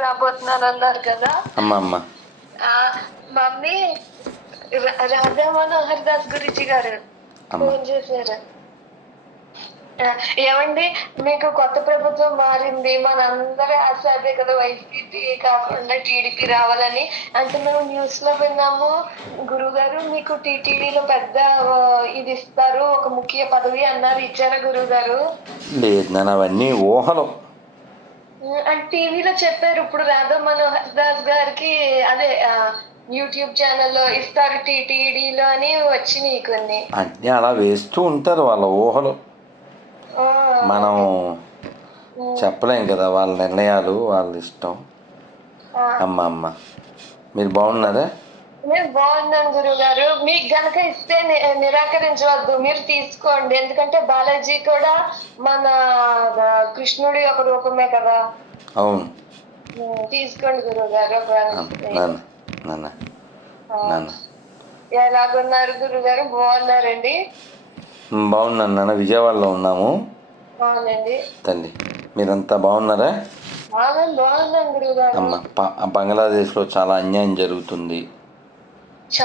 రాబోతున్నాను అన్నారు కదా? అమ్మ అమ్మ. ఆ, మమ్మీ రాధా మనోహర్ దాస్ గురించి గారు. ఫోన్ చేశారు. ఏమండి మీకు కొత్త ప్రభుత్వం మారింది మనందరి ఆశ అదే కదా వైసీపీ కాకుండా టీడీపీ రావాలని. అంటే మేము న్యూస్లో విన్నాము గురువు గారు మీకు టీటీడీలో పెద్ద ఇది ఇస్తారు ఒక ముఖ్య పదవి అన్నారు ఇచ్చారా గురువు గారు లేదు అవన్నీ ఊహలు. అంటే టీవీలో చెప్పారు ఇప్పుడు రాధా మనోహర్ దాస్ గారికి అదే యూట్యూబ్ ఛానల్లో ఇస్తారు టీటీడీలో అని వచ్చినాయి కొన్ని. అన్నీ అలా వేస్తూ ఉంటారు వాళ్ళ ఊహలు. మనం చెప్పలేం కదా వాళ్ళ నిర్ణయాలు వాళ్ళ ఇష్టం. అమ్మ అమ్మ. మీరు బాగున్నారా? నేను బాగున్నాను గురువు గారు మీకు గనక ఇస్తే నిరాకరించవద్దు. మీరు తీసుకోండి. ఎందుకంటే బాలాజీ కూడా మన కృష్ణుడి ఒక రూపమే కదా. అవును. తీసుకోండి గురువు గారు నాన్న నాన్న ఎలాగున్నారు గురువు గారు? బాగున్నారండి? బాగున్నాను నాన్న. విజయవాడలో ఉన్నాము. అవునండి. తల్లి మీరంతా బాగున్నారా? బాగున్నాం గురువు గారు. అమ్మ ప- బంగ్లాదేశ్లో చాలా అన్యాయం జరుగుతుంది.